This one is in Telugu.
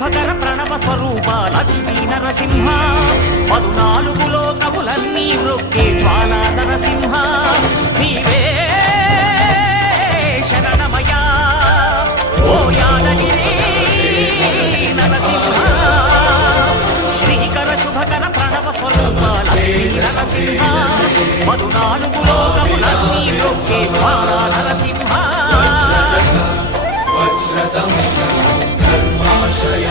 శుభకర ప్రణవ స్వరూప లక్ష్మీ నరసింహ 14 లోకములన్నీ మ్రొక్కే జ్వాల నరసింహ నీవే శరణమయా ఓ యాదగిరి నరసింహ శ్రీకర శుభకర ప్రణవ స్వరూప లక్ష్మీ నరసింహ 14 లోకములన్నీ మ్రొక్కే జ్వాల నరసింహ వజ్రదంష్ట్రం ధర్మాశయ